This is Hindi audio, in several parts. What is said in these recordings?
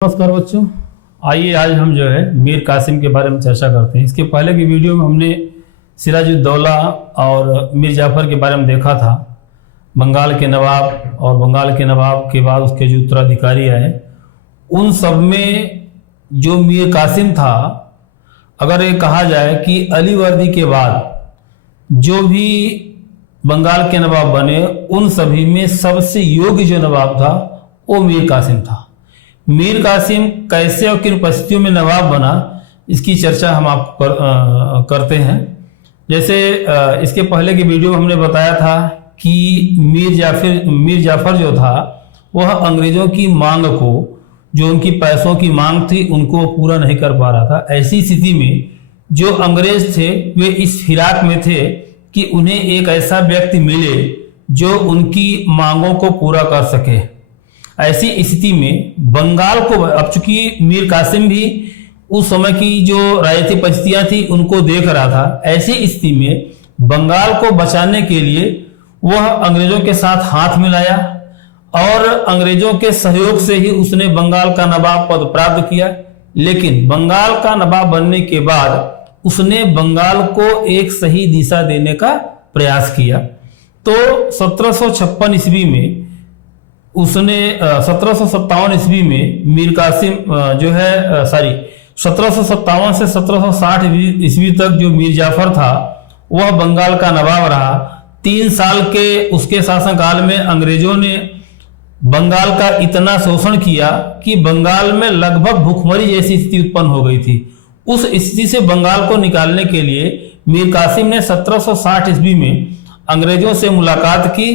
नमस्कार बच्चों, आइए आज हम जो है मीर कासिम के बारे में चर्चा करते हैं। इसके पहले की वीडियो में हमने सिराजुद्दौला और मीर जाफर के बारे में देखा था, बंगाल के नवाब और बंगाल के नवाब के बाद उसके जो उत्तराधिकारी आए उन सब में जो मीर कासिम था, अगर ये कहा जाए कि अलीवर्दी के बाद जो भी बंगाल के नवाब बने उन सभी में सबसे योग्य जो नवाब था वो मीर कासिम था। मीर कासिम कैसे और किन परिस्थितियों में नवाब बना, इसकी चर्चा हम आपको करते हैं। जैसे इसके पहले की वीडियो में हमने बताया था कि मीर जाफर जो था वह अंग्रेजों की मांग को, जो उनकी पैसों की मांग थी, उनको पूरा नहीं कर पा रहा था। ऐसी स्थिति में जो अंग्रेज थे वे इस फिराक में थे कि उन्हें एक ऐसा व्यक्ति मिले जो उनकी मांगों को पूरा कर सके। ऐसी स्थिति में बंगाल को, अब चूंकि मीर कासिम भी उस समय की जो राजनीतिक परिस्थितियां थी उनको देख रहा था, ऐसी स्थिति में बंगाल को बचाने के लिए वह अंग्रेजों के साथ हाथ मिलाया और अंग्रेजों के सहयोग से ही उसने बंगाल का नवाब पद प्राप्त किया। लेकिन बंगाल का नवाब बनने के बाद उसने बंगाल को एक सही दिशा देने का प्रयास किया। तो 1756 ईस्वी में उसने 1757 ईस्वी में मीर कासिम जो है 1757 से 1760 ईस्वी तक जो मीर जाफर था वह बंगाल का नवाब रहा। 3 साल के उसके शासनकाल में अंग्रेजों ने बंगाल का इतना शोषण किया कि बंगाल में लगभग भूखमरी जैसी स्थिति उत्पन्न हो गई थी। उस स्थिति से बंगाल को निकालने के लिए मीर कासिम ने 1760 ईस्वी में अंग्रेजों से मुलाकात की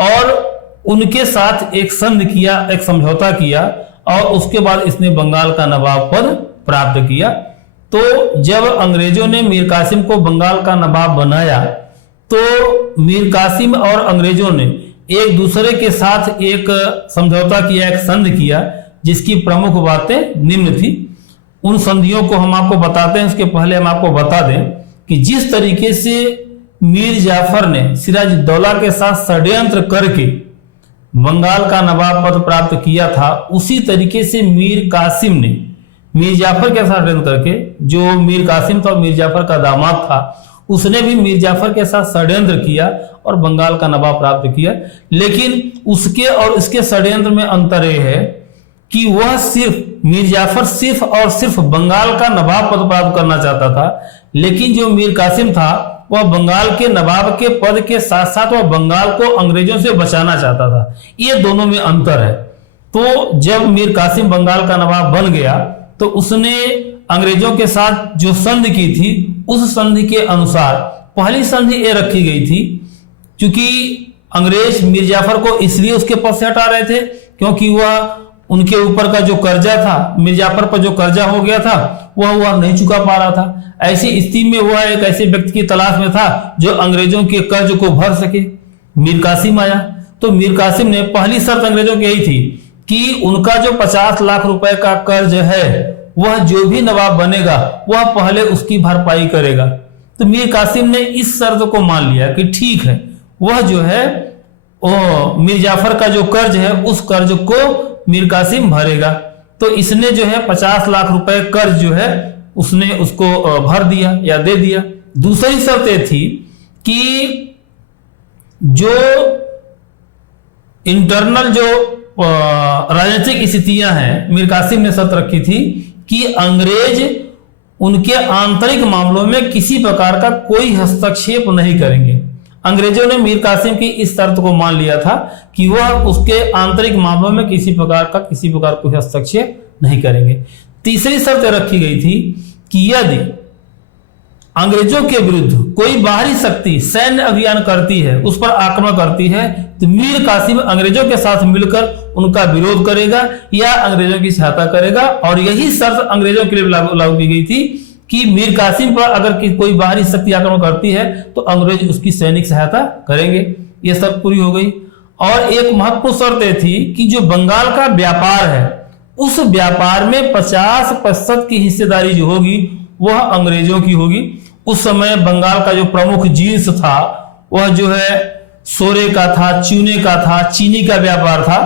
और उनके साथ एक संधि किया, एक समझौता किया और उसके बाद इसने बंगाल का नवाब पद प्राप्त किया। तो जब अंग्रेजों ने मीर कासिम को बंगाल का नवाब बनाया तो मीर कासिम और अंग्रेजों ने एक दूसरे के साथ एक समझौता किया, एक संधि किया, जिसकी प्रमुख बातें निम्न थी। उन संधियों को हम आपको बताते हैं। उसके पहले हम आपको बता दें कि जिस तरीके से मीर जाफर ने सिराजुद्दौला के साथ षड्यंत्र करके बंगाल का नवाब पद प्राप्त किया था, उसी तरीके से मीर कासिम ने मीर जाफर के साथ षड्यंत्र करके, जो मीर कासिम था मीर जाफर का दामाद था, उसने भी मीर जाफर के साथ षड्यंत्र किया और बंगाल का नवाब प्राप्त किया। लेकिन उसके और इसके षड्यंत्र में अंतर यह है कि वह मीर जाफर सिर्फ और सिर्फ बंगाल का नवाब पद प्राप्त करना चाहता था, लेकिन जो मीर कासिम था वह बंगाल के नवाब के पद के साथ साथ वह बंगाल को अंग्रेजों से बचाना चाहता था। ये दोनों में अंतर है। तो जब मीर कासिम बंगाल का नवाब बन गया तो उसने अंग्रेजों के साथ जो संधि की थी, उस संधि के अनुसार पहली संधि ये रखी गई थी, क्योंकि अंग्रेज मीर जाफर को इसलिए उसके पद से हटा रहे थे क्योंकि वह उनके ऊपर का जो कर्जा था, मीर जाफर पर जो कर्जा हो गया था वह नहीं चुका पा रहा था। ऐसी स्थिति में वह एक ऐसे व्यक्ति की तलाश में था जो अंग्रेजों के कर्ज को भर सके। मीर कासिम आया तो मीर कासिम ने पहली शर्त अंग्रेजों की यही थी कि उनका जो 50 लाख रुपए का कर्ज है वह जो भी नवाब बनेगा वह पहले उसकी भरपाई करेगा। तो मीर कासिम ने इस शर्त को मान लिया कि ठीक है, वह जो है मीर जाफर का जो कर्ज है उस कर्ज को मीर कासिम भरेगा। तो इसने जो है 50 लाख रुपए कर्ज जो है उसने उसको भर दिया या दे दिया। दूसरी शर्त यह थी कि जो इंटरनल जो राजनीतिक स्थितियां हैं, मीर कासिम ने शर्त रखी थी कि अंग्रेज उनके आंतरिक मामलों में किसी प्रकार का कोई हस्तक्षेप नहीं करेंगे। अंग्रेजों ने मीर कासिम की इस शर्त को मान लिया था कि वह उसके आंतरिक मामलों में किसी प्रकार कोई हस्तक्षेप नहीं करेंगे। तीसरी शर्त रखी गई थी कि यदि अंग्रेजों के विरुद्ध कोई बाहरी शक्ति सैन्य अभियान करती है, उस पर आक्रमण करती है, तो मीर कासिम अंग्रेजों के साथ मिलकर उनका विरोध करेगा या अंग्रेजों की सहायता करेगा। और यही शर्त अंग्रेजों के लिए लागू की गई थी कि मीर कासिम पर अगर कोई बाहरी शक्ति आक्रमण करती है तो अंग्रेज उसकी सैनिक सहायता करेंगे। यह शर्त पूरी हो गई। और एक महत्वपूर्ण शर्त यह थी कि जो बंगाल का व्यापार है उस व्यापार में 50% की हिस्सेदारी जो होगी वह अंग्रेजों की होगी। उस समय बंगाल का जो प्रमुख जींस था वह जो है सोरे का था, चूने का था, चीनी का व्यापार था।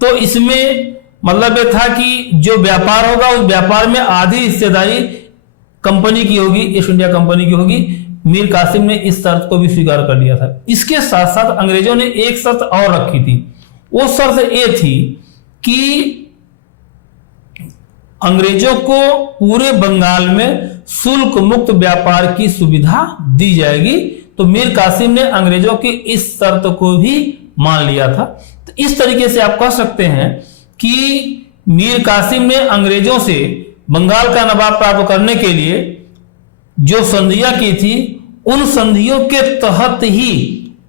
तो इसमें मतलब ये था कि जो व्यापार होगा उस व्यापार में आधी हिस्सेदारी कंपनी की होगी, ईस्ट इंडिया कंपनी की होगी। मीर कासिम ने इस शर्त को भी स्वीकार कर लिया था। इसके साथ साथ अंग्रेजों ने एक शर्त और रखी थी। वो शर्त ये थी कि अंग्रेजों को पूरे बंगाल में शुल्क मुक्त व्यापार की सुविधा दी जाएगी। तो मीर कासिम ने अंग्रेजों की इस शर्त को भी मान लिया था। तो इस तरीके से आप कह सकते हैं कि मीर कासिम ने अंग्रेजों से बंगाल का नवाब प्राप्त करने के लिए जो संधियां की थी, उन संधियों के तहत ही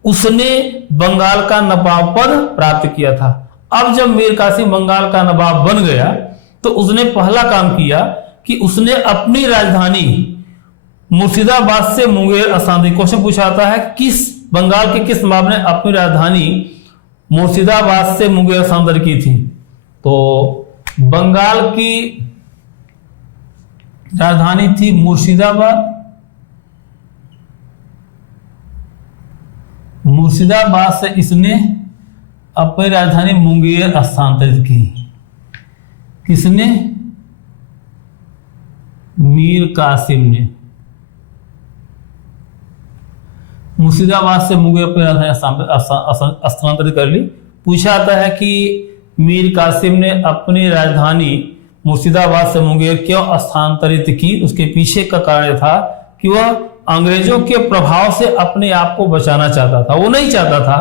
उसने बंगाल का नवाब पद प्राप्त किया था। अब जब मीर कासिम बंगाल का नवाब बन गया तो उसने पहला काम किया कि उसने अपनी राजधानी मुर्शिदाबाद से मुंगेर स्थानांतरित। क्वेश्चन पूछाता है किस बंगाल के किस नवाब ने अपनी राजधानी मुर्शिदाबाद से मुंगेर स्थानांतरित की थी? तो बंगाल की राजधानी थी मुर्शिदाबाद। मुर्शिदाबाद से इसने अपनी राजधानी मुंगेर स्थानांतरित की। किसने? मीर कासिम ने मुर्शिदाबाद से मुंगेर अपनी राजधानी स्थानांतरित कर ली। पूछा आता है कि मीर कासिम ने अपनी राजधानी मुर्शिदाबाद से मुंगेर क्यों स्थानांतरित की? उसके पीछे का कारण था कि वह अंग्रेजों के प्रभाव से अपने आप को बचाना चाहता था। वो नहीं चाहता था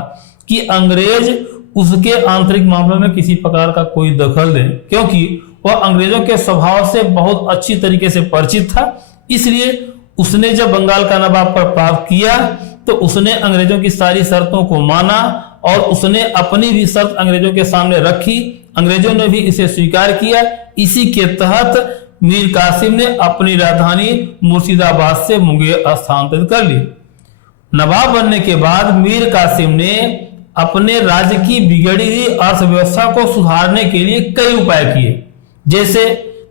कि अंग्रेज उसके आंतरिक मामलों में किसी प्रकार का कोई दखल दे, क्योंकि वह अंग्रेजों के स्वभाव से बहुत अच्छी तरीके से परिचित था। इसलिए उसने जब बंगाल का नवाब पर प्राप्त किया तो उसने अंग्रेजों की सारी शर्तों को माना और उसने अपनी भी शर्त अंग्रेजों के सामने रखी। अंग्रेजों ने भी इसे स्वीकार किया। इसी के तहत मीर कासिम ने अपनी राजधानी मुर्शिदाबाद से मुंगेर स्थानांतरित कर ली। नवाब बनने के बाद मीर कासिम ने अपने राज्य की बिगड़ी हुई अर्थव्यवस्था को सुधारने के लिए कई उपाय किए। जैसे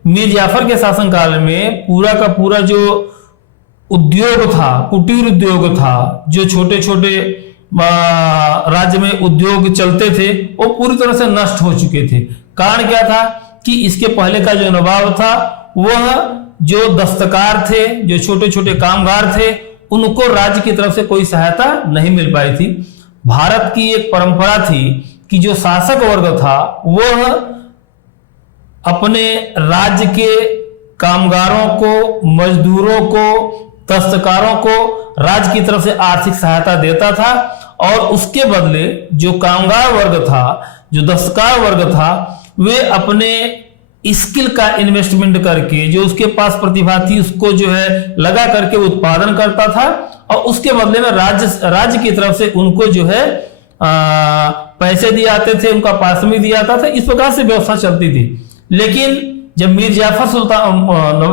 मीर जाफर के शासनकाल में पूरा का पूरा जो उद्योग था, कुटीर उद्योग था, जो छोटे छोटे राज्य में उद्योग चलते थे, वो पूरी तरह से नष्ट हो चुके थे। कारण क्या था कि इसके पहले का जो नवाब था वह जो दस्तकार थे, जो छोटे छोटे कामगार थे, उनको राज्य की तरफ से कोई सहायता नहीं मिल पाई थी। भारत की एक परंपरा थी कि जो शासक वर्ग था वह अपने राज्य के कामगारों को, मजदूरों को, दस्तकारों को राज्य की तरफ से आर्थिक सहायता देता था और उसके बदले जो कामगार वर्ग था, जो दस्तकार वर्ग था, वे अपने स्किल का इन्वेस्टमेंट करके, जो उसके पास प्रतिभा थी उसको जो है लगा करके उत्पादन करता था और उसके बदले में राज्य की तरफ से उनको जो है पैसे दिए जाते थे, उनका पारिश्रमिक दिया जाता था। इस प्रकार से व्यवस्था चलती थी। लेकिन जब मीर जाफर सुल्तान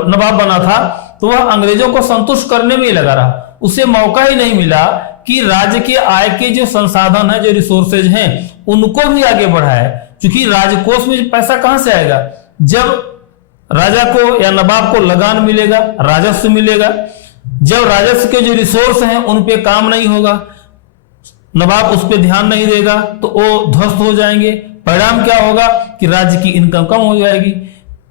नवाब बना था तो वह अंग्रेजों को संतुष्ट करने में ही लगा रहा। उसे मौका ही नहीं मिला कि राज्य के आय के जो संसाधन है, जो रिसोर्सेज हैं, उनको भी आगे बढ़ाए। क्योंकि राजकोष में पैसा कहां से आएगा? जब राजा को या नवाब को लगान मिलेगा, राजस्व मिलेगा। जब राजस्व के जो रिसोर्स हैं उन पे काम नहीं होगा, नवाब उस पे ध्यान नहीं देगा, तो वो ध्वस्त हो जाएंगे। परिणाम क्या होगा कि राज्य की इनकम कम हो जाएगी।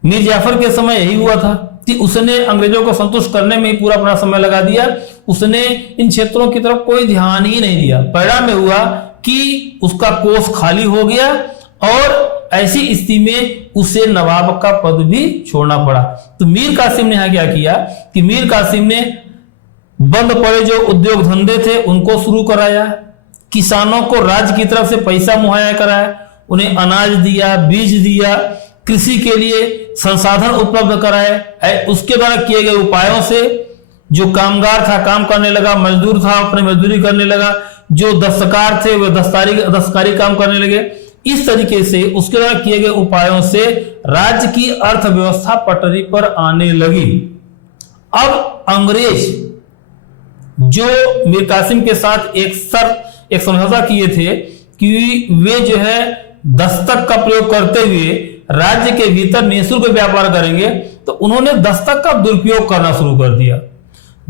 मीर जाफर के समय यही हुआ था कि उसने अंग्रेजों को संतुष्ट करने में ही पूरा अपना समय लगा दिया। उसने इन क्षेत्रों की तरफ कोई ध्यान ही नहीं दिया। परिणाम में हुआ कि उसका कोष खाली हो गया और ऐसी स्थिति में उसे नवाब का पद भी छोड़ना पड़ा। तो मीर कासिम ने यहां क्या किया कि मीर कासिम ने बंद पड़े जो उद्योग धंधे थे उनको शुरू कराया, किसानों को राज्य की तरफ से पैसा मुहैया कराया, उन्हें अनाज दिया, बीज दिया, कृषि के लिए संसाधन उपलब्ध कराए। उसके द्वारा किए गए उपायों से जो कामगार था काम करने लगा, मजदूर था अपने मजदूरी करने लगा, जो दस्तकार थे वे दस्तकारी काम करने लगे। इस तरीके से उसके द्वारा किए गए उपायों से राज्य की अर्थव्यवस्था पटरी पर आने लगी। अब अंग्रेज जो मीर कासिम के साथ एक समझौता किए थे कि वे जो है दस्तक का प्रयोग करते हुए राज्य के भीतर निःशुल्क व्यापार करेंगे, तो उन्होंने दस्तक का दुरुपयोग करना शुरू कर दिया।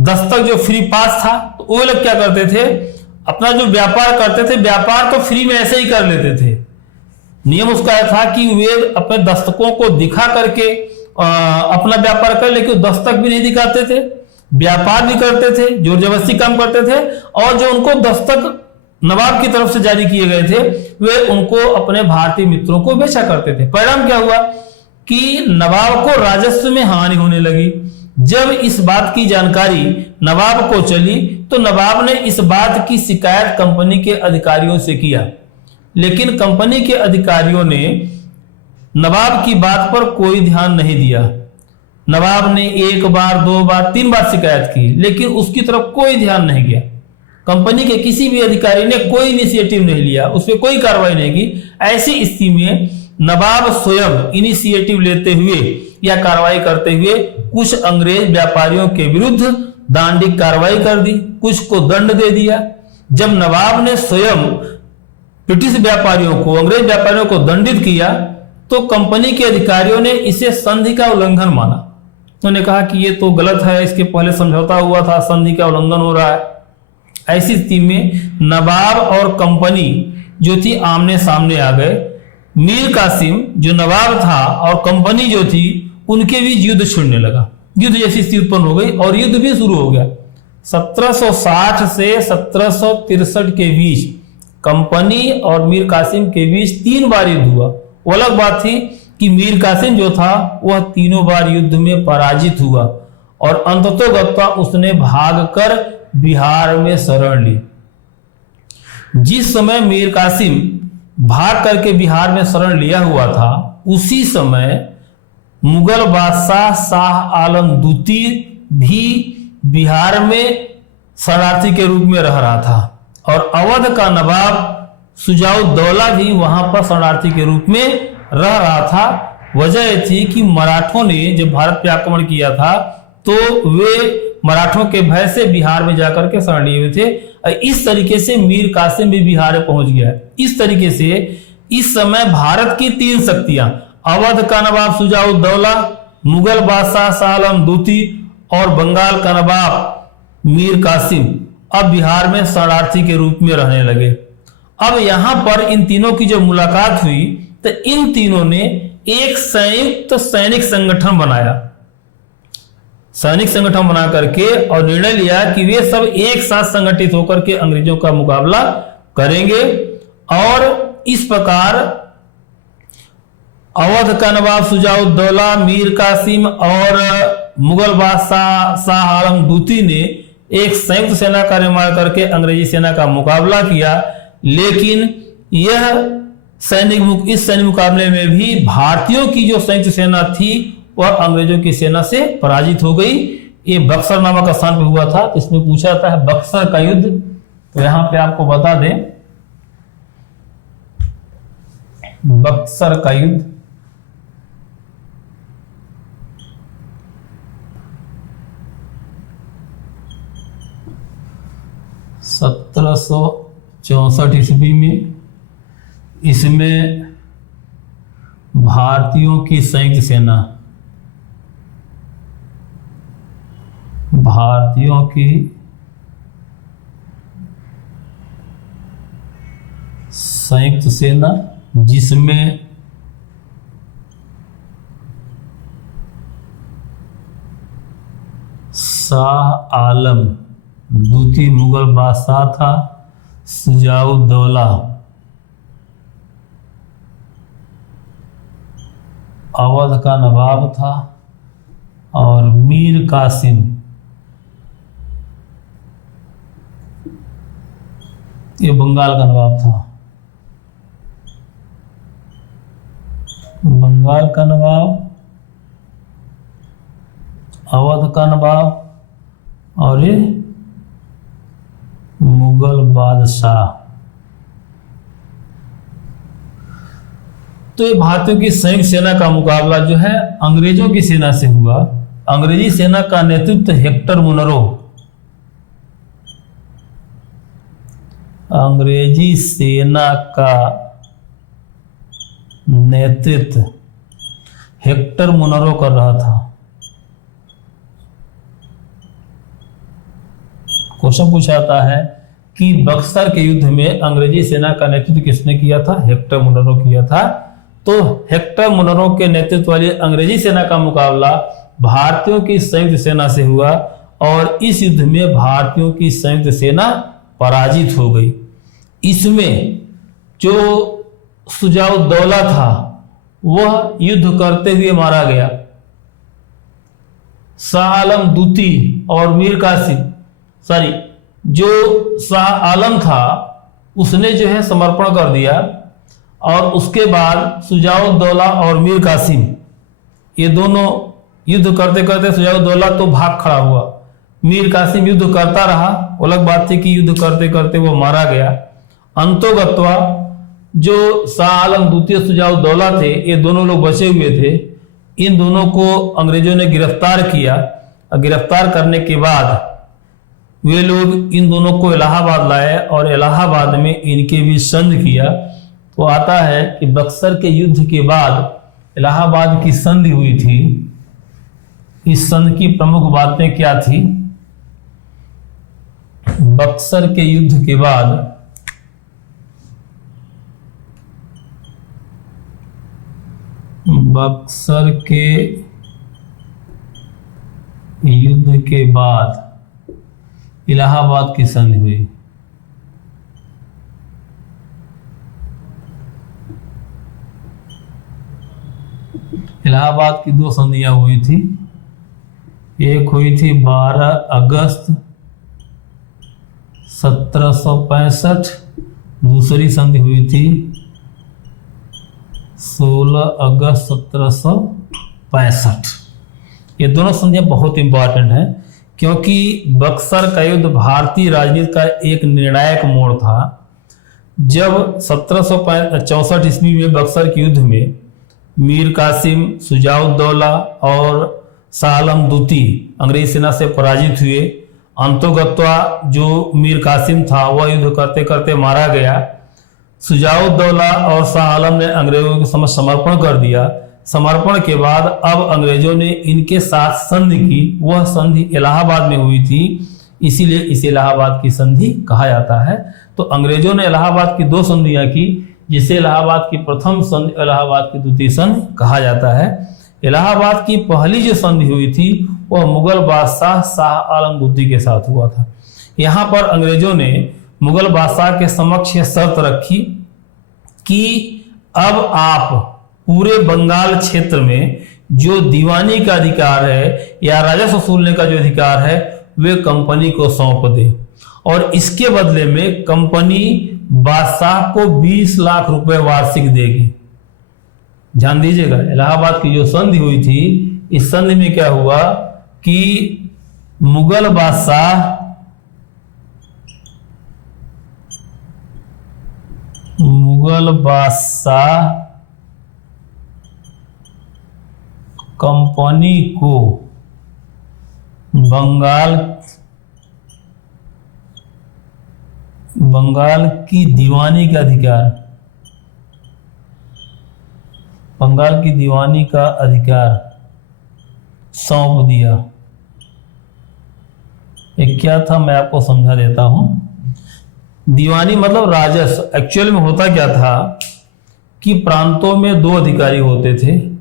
दस्तक जो फ्री पास था, तो वो लोग क्या करते थे, अपना जो व्यापार करते थे, व्यापार तो फ्री में ऐसे ही कर लेते थे। नियम उसका था कि वे अपने दस्तकों को दिखा करके अपना व्यापार कर, लेकिन दस्तक भी नहीं दिखाते थे, व्यापार भी करते थे, जोर जबरदस्ती काम करते थे, और जो उनको दस्तक नवाब की तरफ से जारी किए गए थे वे उनको अपने भारतीय मित्रों को बेचा करते थे। परिणाम क्या हुआ कि नवाब को राजस्व में हानि होने लगी। जब इस बात की जानकारी नवाब को चली तो नवाब ने इस बात की शिकायत कंपनी के अधिकारियों से किया, लेकिन कंपनी के अधिकारियों ने नवाब की बात पर कोई ध्यान नहीं दिया। नवाब ने 1 बार 2 बार 3 बार शिकायत की, लेकिन उसकी तरफ कोई ध्यान नहीं गया। कंपनी के किसी भी अधिकारी ने कोई इनिशिएटिव नहीं लिया, उस पर कोई कार्रवाई नहीं की। ऐसी स्थिति में नवाब स्वयं इनिशिएटिव लेते हुए या कार्रवाई करते हुए कुछ अंग्रेज व्यापारियों के विरुद्ध दांडिक कार्रवाई कर दी, कुछ को दंड दे दिया। जब नवाब ने स्वयं ब्रिटिश व्यापारियों को, अंग्रेज व्यापारियों को दंडित किया तो कंपनी के अधिकारियों ने इसे संधि का उल्लंघन माना। उन्होंने कहा कि ये तो गलत है, इसके पहले समझौता हुआ था, संधि का उल्लंघन हो रहा है। ऐसी स्थिति में नवाब और कंपनी जो थी आमने सामने आ गए। मीर कासिम जो नवाब था और कंपनी जो थी उनके बीच युद्ध छिड़ने लगा। युद्ध जैसी स्थिति उत्पन्न हो गई और युद्ध भी शुरू हो गया। 1760 से 1763 के बीच कंपनी और मीर कासिम के बीच 3 बार युद्ध हुआ। वो अलग बात थी कि मीर कासिम जो था वह तीनों बार युद्ध में पराजित हुआ और अंततोगत्वा उसने भागकर बिहार में शरण ली। जिस समय मीर कासिम भाग करके बिहार में शरण लिया हुआ था, उसी समय मुगल बादशाह शाह आलम द्वितीय भी बिहार में शरणार्थी के रूप में रह रहा था और अवध का नवाब शुजाउद्दौला भी वहां पर शरणार्थी के रूप में रह रहा था। वजह यह थी कि मराठों ने जब भारत पे आक्रमण किया था तो वे मराठों के भय से बिहार में जाकर के शरण लिए हुए थे। इस तरीके से मीर कासिम भी बिहार में पहुंच गया। इस तरीके से इस समय भारत की 3 शक्तियां, अवध का नवाब शुजाउद्दौला, मुगल बादशाह शाह आलम द्वितीय और बंगाल का नवाब मीर कासिम अब बिहार में शरणार्थी के रूप में रहने लगे। अब यहां पर इन तीनों की जो मुलाकात हुई तो इन तीनों ने एक संयुक्त सैनिक संगठन बनाया। सैनिक संगठन बना करके और निर्णय लिया कि वे सब एक साथ संगठित होकर के अंग्रेजों का मुकाबला करेंगे। और इस प्रकार अवध का नवाब शुजाउद्दौला, मीर कासिम और मुगल बादशाह शाह आलम द्वितीय ने एक संयुक्त सेना का निर्माण करके अंग्रेजी सेना का मुकाबला किया। लेकिन इस सैनिक मुकाबले में भी भारतीयों की जो संयुक्त सेना थी वह अंग्रेजों की सेना से पराजित हो गई। ये बक्सर नामक स्थान पे हुआ था। इसमें पूछा जाता है बक्सर का युद्ध, तो यहां पे आपको बता दें बक्सर का युद्ध (1764 ईस्वी में, इसमें भारतीयों की संयुक्त सेना, भारतीयों की संयुक्त सेना जिसमें शाह आलम द्वितीय मुगल बादशाह था, शुजाउद्दौला अवध का नवाब था और मीर कासिम ये बंगाल का नवाब था। बंगाल का नवाब, अवध का नवाब और ये मुगल बादशाह। तो ये भारतीयों की संयुक्त सेना का मुकाबला जो है अंग्रेजों की सेना से हुआ। अंग्रेजी सेना का नेतृत्व हेक्टर मुनरो, अंग्रेजी सेना का नेतृत्व हेक्टर मुनरो कर रहा था। क्वेश्चन पूछा जाता है कि बक्सर के युद्ध में अंग्रेजी सेना का नेतृत्व किसने किया था? हेक्टर मुनरो किया था। तो हेक्टर मुनरो के नेतृत्व वाली अंग्रेजी सेना का मुकाबला भारतीयों की संयुक्त सेना से हुआ और इस युद्ध में भारतीयों की संयुक्त सेना पराजित हो गई। इसमें जो शुजाउद्दौला था वह युद्ध करते हुए मारा गया। शाह आलम दूती और मीर कासिम जो शाह आलम था उसने जो है समर्पण कर दिया और उसके बाद शुजाउद्दौला और मीर कासिम ये दोनों युद्ध करते करते शुजाउद्दौला तो भाग खड़ा हुआ, मीर कासिम युद्ध करता रहा। अलग बात थी कि युद्ध करते करते वो मारा गया। अंतोगत्वा जो शाह आलम दूती और शुजाउद्दौला थे ये दोनों लोग बचे हुए थे। इन दोनों को अंग्रेजों ने गिरफ्तार किया और गिरफ्तार करने के बाद वे लोग इन दोनों को इलाहाबाद लाए और इलाहाबाद में इनके भी संधि किया। तो आता है कि बक्सर के युद्ध के बाद इलाहाबाद की संधि हुई थी। इस संधि की प्रमुख बातें क्या थी? बक्सर के युद्ध के बाद बक्सर के युद्ध के बाद इलाहाबाद की संधि हुई। इलाहाबाद की दो संधियां हुई थी। एक हुई थी 12 अगस्त 1765, दूसरी संधि हुई थी 16 अगस्त 1765। ये दोनों संधियां बहुत इंपॉर्टेंट हैं क्योंकि बक्सर का युद्ध भारतीय राजनीति का एक निर्णायक मोड़ था। जब 1764 ईस्वी में बक्सर के युद्ध में मीर कासिम, शुजाउद्दौला और शाह आलम दूती अंग्रेज सेना से पराजित हुए। अंतोगत्वा जो मीर कासिम था वह युद्ध करते करते मारा गया। शुजाउद्दौला और शाह आलम ने अंग्रेजों के समक्ष समर्पण कर दिया। समर्पण के बाद अब अंग्रेजों ने इनके साथ संधि की। वह संधि इलाहाबाद में हुई थी, इसीलिए इसे इलाहाबाद की संधि कहा जाता है। तो अंग्रेजों ने इलाहाबाद की दो संधियां की, जिसे इलाहाबाद की प्रथम संधि, इलाहाबाद की द्वितीय संधि कहा जाता है। इलाहाबाद की पहली जो संधि हुई थी वह मुगल बादशाह शाह आलम दूती के साथ हुआ था। यहाँ पर अंग्रेजों ने मुगल बादशाह के समक्ष यह शर्त रखी कि अब आप पूरे बंगाल क्षेत्र में जो दीवानी का अधिकार है या राजस्व वसूलने का जो अधिकार है वे कंपनी को सौंप दे और इसके बदले में कंपनी बादशाह को 20 लाख रुपए वार्षिक देगी। ध्यान दीजिएगा, इलाहाबाद की जो संधि हुई थी, इस संधि में क्या हुआ कि मुगल बादशाह कंपनी को बंगाल की दीवानी का अधिकार सौंप दिया। एक क्या था मैं आपको समझा देता हूं। दीवानी मतलब राजस्व। एक्चुअल में होता क्या था कि प्रांतों में दो अधिकारी होते थे,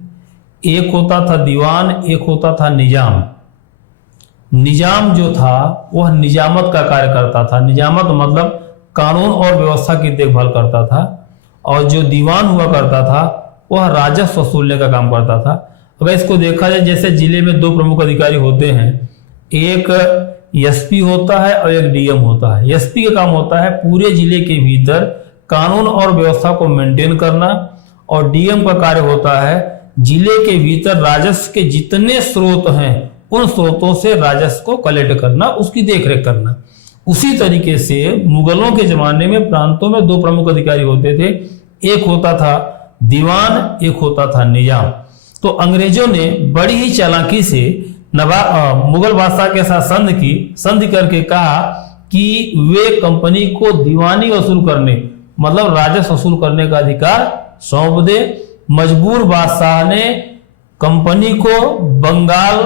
एक होता था दीवान, एक होता था निजाम। निजाम जो था वह निजामत का कार्य करता था। निजामत मतलब कानून और व्यवस्था की देखभाल करता था और जो दीवान हुआ करता था वह राजस्व वसूलने का काम करता था। अगर इसको देखा जाए, जैसे जिले में दो प्रमुख अधिकारी होते हैं, एक एसपी होता है और एक डीएम होता है। एसपी का काम होता है पूरे जिले के भीतर कानून और व्यवस्था को मेंटेन करना और डीएम का कार्य होता है जिले के भीतर राजस्व के जितने स्रोत हैं उन स्रोतों से राजस्व को कलेक्ट करना, उसकी देखरेख करना। उसी तरीके से मुगलों के जमाने में प्रांतों में दो प्रमुख अधिकारी होते थे, एक होता था दीवान, एक होता था निजाम। तो अंग्रेजों ने बड़ी ही चालाकी से मुगल बादशाह के साथ संधि करके कहा कि वे कंपनी को दीवानी वसूल करने मतलब राजस्व वसूल करने का अधिकार सौंप दे। मजबूर बादशाह ने कंपनी को बंगाल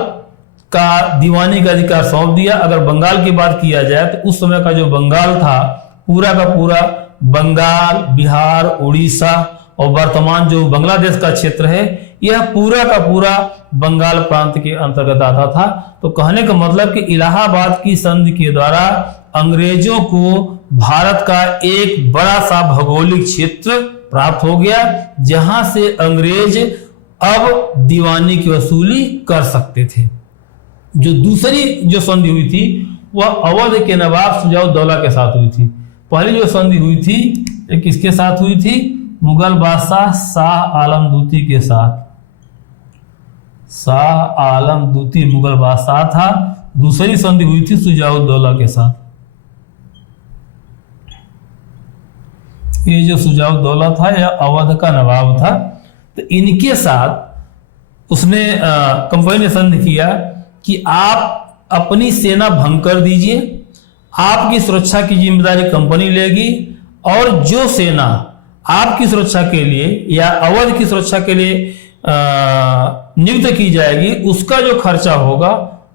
का दीवानी का अधिकार सौंप दिया। अगर बंगाल की बात किया जाए तो उस समय का जो बंगाल था, पूरा का पूरा बंगाल, बिहार, उड़ीसा और वर्तमान जो बांग्लादेश का क्षेत्र है, यह पूरा का पूरा बंगाल प्रांत के अंतर्गत आता था। तो कहने का मतलब कि इलाहाबाद की संधि के द्वारा अंग्रेजों को भारत का एक बड़ा सा भौगोलिक क्षेत्र प्राप्त हो गया, जहां से अंग्रेज अब दीवानी की वसूली कर सकते थे। जो दूसरी जो संधि हुई थी वह अवध के नवाब सुजाउद्दौला के साथ हुई थी। पहली जो संधि हुई थी एक किसके साथ हुई थी? मुगल बादशाह शाह आलम दूती के साथ। शाह आलम दूती मुगल बादशाह था। दूसरी संधि हुई थी सुजाउद्दौला के साथ। ये जो सुजाउद्दौला था यह अवध का नवाब था। तो इनके साथ उसने कंपनी ने संधि किया कि आप अपनी सेना भंग कर दीजिए, आपकी सुरक्षा की जिम्मेदारी कंपनी लेगी, और जो सेना आपकी सुरक्षा के लिए या अवध की सुरक्षा के लिए नियुक्त की जाएगी उसका जो खर्चा होगा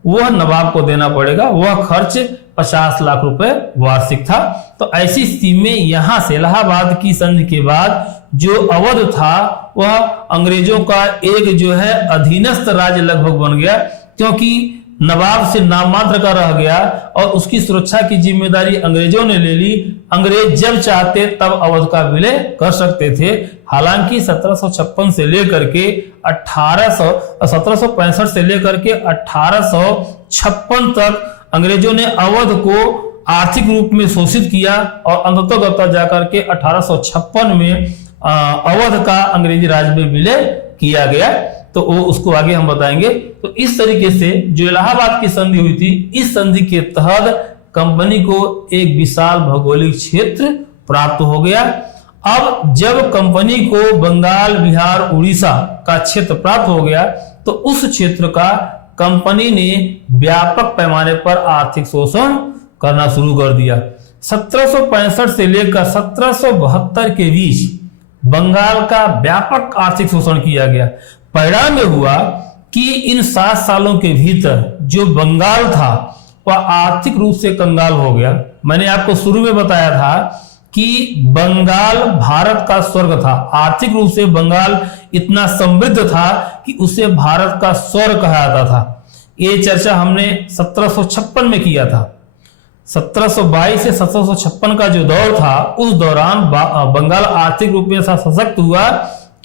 वह नवाब को देना पड़ेगा। वह खर्च 50 लाख रुपए वार्षिक था। तो ऐसी स्थिति में यहां से इलाहाबाद की संधि के बाद जो अवध था वह अंग्रेजों का एक जो है अधीनस्थ राज्य लगभग बन गया, क्योंकि नवाब से नाम मात्र का रह गया और उसकी सुरक्षा की जिम्मेदारी अंग्रेजों ने ले ली। अंग्रेज जब चाहते तब अवध का विलय कर सकते थे। हालांकि 1756 से लेकर के 1765 से लेकर के 1856 तक अंग्रेजों ने अवध को आर्थिक रूप में शोषित किया और अंततः जाकर के 1856 में अवध का अंग्रेजी राज में विलय किया गया। तो वो उसको आगे हम बताएंगे। तो इस तरीके से जो इलाहाबाद की संधि हुई थी, इस संधि के तहत कंपनी को एक विशाल भौगोलिक क्षेत्र प्राप्त हो गया। अब जब कंपनी को बंगाल, बिहार, उड़ीसा का क्षेत्र प्राप्त हो गया तो उस क्षेत्र का कंपनी ने व्यापक पैमाने पर आर्थिक शोषण करना शुरू कर दिया। 1765 से लेकर 1772 के बीच बंगाल का व्यापक आर्थिक शोषण किया गया। परिणाम में हुआ कि इन 7 सालों के भीतर जो बंगाल था वह आर्थिक रूप से कंगाल हो गया। मैंने आपको शुरू में बताया था कि बंगाल भारत का स्वर्ग था। आर्थिक रूप से बंगाल इतना समृद्ध था कि उसे भारत का स्वर्ग कहा जाता था। ये चर्चा हमने 1756 में किया था। 1722 से 1756 का जो दौर था उस दौरान बंगाल आर्थिक रूप में ऐसा सशक्त हुआ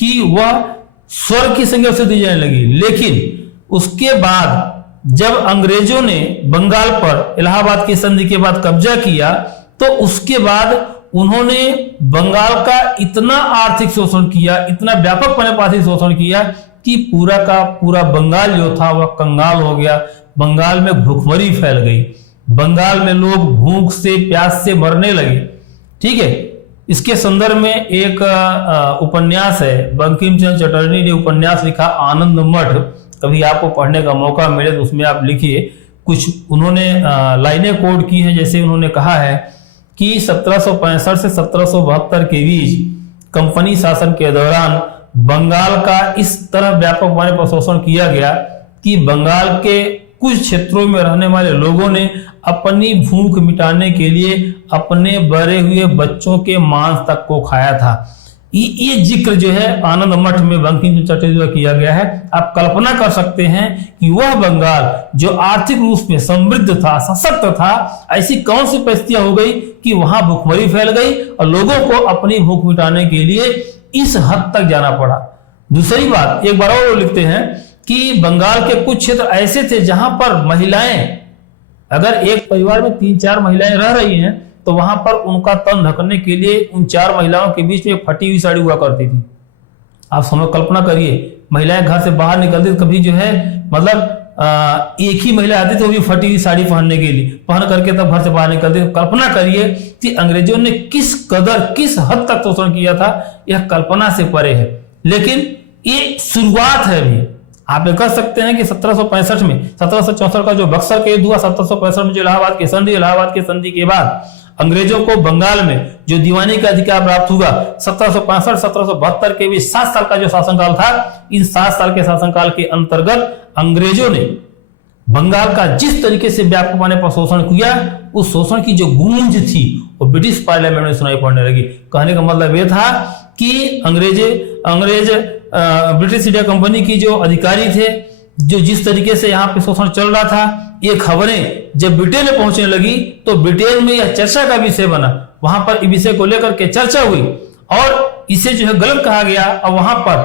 कि वह स्वर्ग की संज्ञा उसे दी जाने लगी। लेकिन उसके बाद जब अंग्रेजों ने बंगाल पर इलाहाबाद की संधि के बाद कब्जा किया तो उसके बाद उन्होंने बंगाल का इतना आर्थिक शोषण किया, इतना व्यापकपने पर आर्थिक शोषण किया कि पूरा का पूरा बंगाल जो था वह कंगाल हो गया। बंगाल में भूखमरी फैल गई। बंगाल में लोग भूख से, प्यास से मरने लगे। ठीक है, इसके संदर्भ में एक उपन्यास है, बंकिम चंद्र चटर्जी ने उपन्यास लिखा आनंद मठ। कभी आपको पढ़ने का मौका मिले तो उसमें आप लिखिए। कुछ उन्होंने लाइनें कोड की हैं। जैसे उन्होंने कहा है कि 1765 से 1772 के बीच कंपनी शासन के दौरान बंगाल का इस तरह व्यापक पैमाने पर शोषण किया गया कि बंगाल के कुछ क्षेत्रों में रहने वाले लोगों ने अपनी भूख मिटाने के लिए अपने बड़े हुए बच्चों के मांस तक को खाया था। ये जिक्र जो है आनंद मठ में बंकिम चंद्र चटर्जी द्वारा किया गया है। आप कल्पना कर सकते हैं कि वह बंगाल जो आर्थिक रूप में समृद्ध था, सशक्त था, ऐसी कौन सी परिस्थितियां हो गई कि वहां भूखमरी फैल गई और लोगों को अपनी भूख मिटाने के लिए इस हद तक जाना पड़ा। दूसरी बात, एक बार और लिखते हैं कि बंगाल के कुछ क्षेत्र ऐसे थे जहां पर महिलाएं, अगर एक परिवार में 3-4 महिलाएं रह रही हैं तो वहां पर उनका तन ढकने के लिए उन 4 महिलाओं के बीच में एक फटी हुई साड़ी हुआ करती थी। आप समझ कल्पना करिए, महिलाएं घर से बाहर निकलती कभी जो है मतलब एक ही महिला आती तो वो भी फटी हुई साड़ी पहनने के लिए पहन करके तब घर से बाहर निकलती। कल्पना करिए कि अंग्रेजों ने किस कदर, किस हद तक शोषण किया था, यह कल्पना से परे है। लेकिन ये शुरुआत है। अभी आप ये कह सकते हैं कि 1765 में 1764 का जो बक्सर का युद्ध हुआ, 1765 में जो इलाहाबाद की संधि के बाद अंग्रेजों को बंगाल में जो दीवानी का अधिकार प्राप्त हुआ, 1765-1772 के बीच 7 साल का जो शासनकाल था, इन 7 साल के शासनकाल के अंतर्गत अंग्रेजों ने बंगाल का जिस तरीके से व्यापक पैमाने पर शोषण किया, उस शोषण की जो गूंज थी वो ब्रिटिश पार्लियामेंट में सुनाई पड़ने लगी। कहने का मतलब ये था कि अंग्रेज ब्रिटिश इंडिया कंपनी की जो अधिकारी थे, जो जिस तरीके से यहाँ पे शोषण चल रहा था, ये खबरें जब ब्रिटेन में पहुंचने लगी तो ब्रिटेन में यह चर्चा का विषय बना। वहां पर इस विषय को लेकर के चर्चा हुई और इसे जो है गलत कहा गया। और वहां पर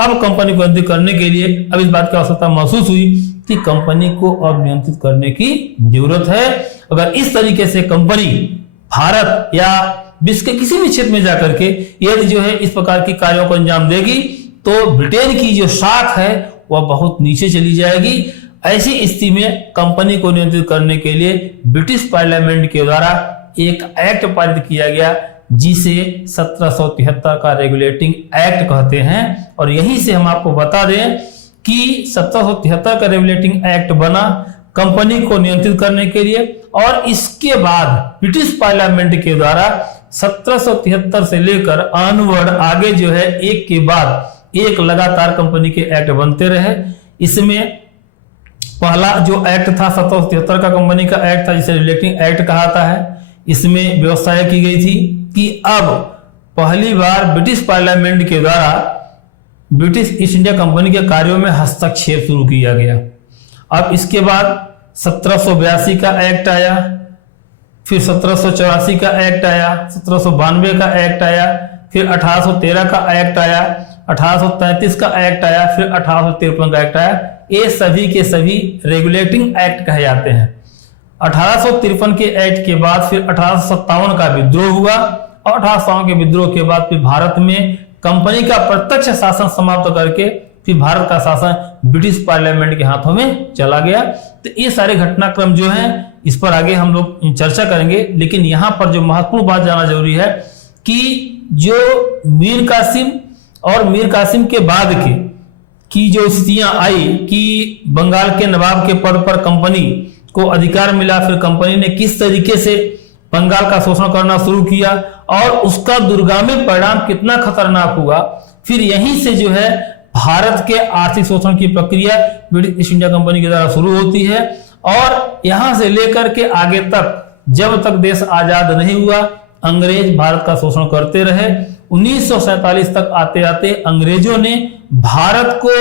अब कंपनी को नियंत्रित करने के लिए अब इस बात की आवश्यकता महसूस हुई कि कंपनी को अब नियंत्रित करने की जरूरत है। अगर इस तरीके से कंपनी भारत या विश्व के किसी भी क्षेत्र में जाकर के यदि जो है इस प्रकार की कार्यों को अंजाम देगी तो ब्रिटेन की जो साख है वह बहुत नीचे चली जाएगी। ऐसी स्थिति में कंपनी को नियंत्रित करने के लिए ब्रिटिश पार्लियामेंट के द्वारा एक एक्ट पारित किया गया, जिसे 1773 का रेगुलेटिंग एक्ट कहते हैं। और यहीं से हम आपको बता दें कि 1773 का रेगुलेटिंग एक्ट बना कंपनी को नियंत्रित करने के लिए। और इसके बाद ब्रिटिश पार्लियामेंट के द्वारा 1773 से लेकर ऑनवर्ड आगे जो है एक के बाद एक लगातार कंपनी के एक्ट बनते रहे। इसमें पहला जो एक्ट था 1773 का कंपनी का एक्ट था, जिसे रेगुलेटिंग एक्ट कहा है। इसमें व्यवस्था की गई थी कि अब पहली बार ब्रिटिश पार्लियामेंट के द्वारा ब्रिटिश ईस्ट इंडिया कंपनी के कार्यों में हस्तक्षेप शुरू किया गया। अब इसके बाद 1782 का एक्ट आया, फिर 1784 का एक्ट आया, 1792 का एक्ट आया, फिर 1813 का एक्ट आया, 1833 का एक्ट आया, फिर 1853 का एक्ट आया। ये सभी के सभी रेगुलेटिंग एक्ट कहे जाते हैं। 1853 के एक्ट के बाद फिर 1857 का विद्रोह हुआ और 1857 के विद्रोह के बाद फिर भारत में कंपनी का प्रत्यक्ष शासन समाप्त करके फिर भारत का शासन ब्रिटिश पार्लियामेंट के हाथों में चला गया। तो ये सारे घटनाक्रम जो हैं इस पर आगे हम लोग चर्चा करेंगे, लेकिन यहाँ पर जो महत्वपूर्ण बात जानना जरूरी है कि जो मीर कासिम और मीर कासिम के बाद की जो स्थितियां आई कि बंगाल के नवाब के पद पर कंपनी को अधिकार मिला, फिर कंपनी ने किस तरीके से बंगाल का शोषण करना शुरू किया और उसका दूरगामी परिणाम कितना खतरनाक हुआ। फिर यहीं से जो है भारत के आर्थिक शोषण की प्रक्रिया ब्रिटिश ईस्ट इंडिया कंपनी के द्वारा शुरू होती है और यहां से लेकर के आगे तक जब तक देश आजाद नहीं हुआ अंग्रेज भारत का शोषण करते रहे। 1947 तक आते आते अंग्रेजों ने भारत को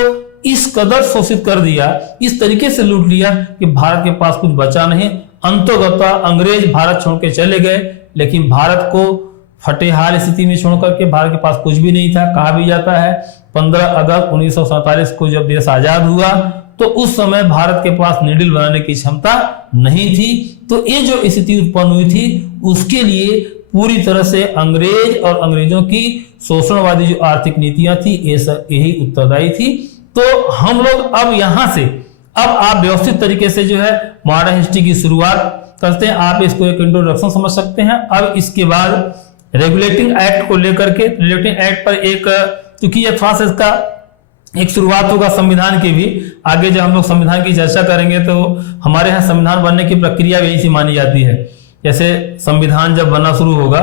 इस कदर शोषित कर दिया, इस तरीके से लूट लिया कि भारत के पास कुछ बचा नहीं। अंततः अंग्रेज भारत छोड़ के चले गए, लेकिन भारत को फटेहाल स्थिति में छोड़ करके भारत के पास कुछ भी नहीं था। कहा भी जाता है 15 अगस्त 1947 को जब देश आजाद हुआ तो उस समय भारत के पास नीडल बनाने की क्षमता नहीं थी। तो ये जो स्थिति उत्पन्न हुई थी उसके लिए पूरी तरह से अंग्रेज और अंग्रेजों की शोषणवादी जो आर्थिक नीतियां थी यही उत्तरदायी थी। तो हम लोग अब यहां से अब आप व्यवस्थित तरीके से जो है मॉडर्न हिस्ट्री की शुरुआत करते हैं। आप इसको एक इंट्रोडक्शन समझ सकते हैं। अब इसके बाद रेगुलेटिंग एक्ट को लेकर के रेगुलेटिंग एक्ट पर एक क्योंकि यह थोड़ा सा इसका एक शुरुआत होगा संविधान की भी। आगे जब हम लोग संविधान की चर्चा करेंगे तो हमारे यहाँ संविधान बनने की प्रक्रिया यही सी मानी जाती है। जैसे संविधान जब बनना शुरू होगा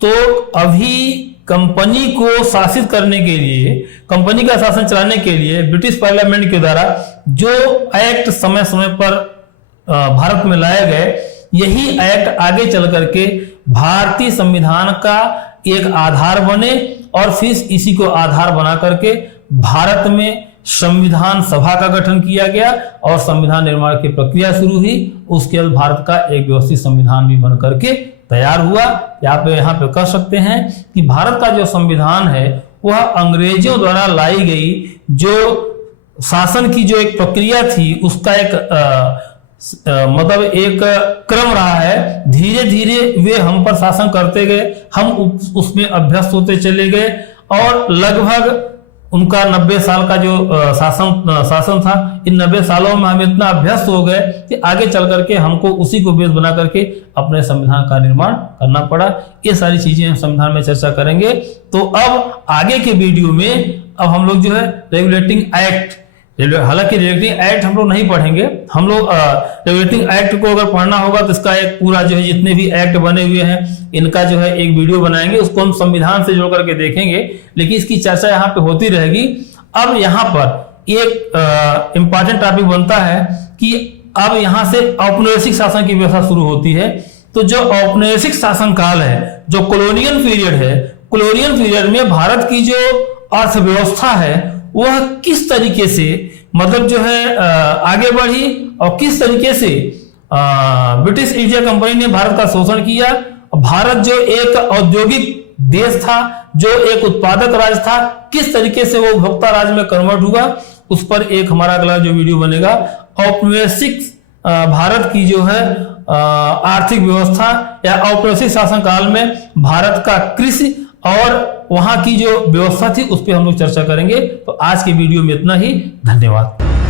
तो अभी कंपनी को शासित करने के लिए, कंपनी का शासन चलाने के लिए ब्रिटिश पार्लियामेंट के द्वारा जो एक्ट समय समय पर भारत में लाए गए, यही एक्ट आगे चल करके भारतीय संविधान का एक आधार बने और फिर इसी को आधार बना करके भारत में संविधान सभा का गठन किया गया और संविधान निर्माण की प्रक्रिया शुरू हुई। उसके बाद भारत का एक व्यवस्थित संविधान भी बन करके तैयार हुआ। यहाँ पे कह सकते हैं कि भारत का जो संविधान है वह अंग्रेजों द्वारा लाई गई जो शासन की जो एक प्रक्रिया थी उसका एक मतलब एक क्रम रहा है। धीरे धीरे वे हम पर शासन करते गए, हम उसमें अभ्यस्त होते चले गए और लगभग उनका 90 साल का जो शासन था, इन 90 सालों में हम इतना अभ्यस्त हो गए कि आगे चल करके हमको उसी को बेस बना करके अपने संविधान का निर्माण करना पड़ा। ये सारी चीजें हम संविधान में चर्चा करेंगे। तो अब आगे के वीडियो में अब हम लोग जो है रेगुलेटिंग एक्ट, हालांकि रेगुलेटिंग एक्ट हम लोग नहीं पढ़ेंगे, हम लोग रेगुलेटिंग एक्ट को अगर पढ़ना होगा तो इसका एक पूरा जो है जितने भी एक्ट बने हुए हैं इनका जो है एक वीडियो बनाएंगे, उसको हम संविधान से जोड़ करके देखेंगे, लेकिन इसकी चर्चा यहाँ पे होती रहेगी। अब यहाँ पर एक इंपॉर्टेंट टॉपिक बनता है कि अब यहां से औपनिवेशिक शासन की व्यवस्था शुरू होती है। तो जो औपनिवेशिक शासन काल है, जो कॉलोनियल पीरियड है, कॉलोनियल पीरियड में भारत की जो अर्थव्यवस्था है वह किस तरीके से मतलब जो है आगे बढ़ी और किस तरीके से ब्रिटिश ईस्ट इंडिया कंपनी ने भारत का शोषण किया। भारत जो एक औद्योगिक देश था, जो एक उत्पादक राज्य था, किस तरीके से वो उपभोक्ता राज्य में कन्वर्ट हुआ, उस पर एक हमारा अगला जो वीडियो बनेगा। औपनिवेशिक भारत की जो है आर्थिक व्यवस्था या औपनिवेशिक शासन काल में भारत का कृषि और वहां की जो व्यवस्था थी उस पर हम लोग चर्चा करेंगे। तो आज के वीडियो में इतना ही, धन्यवाद।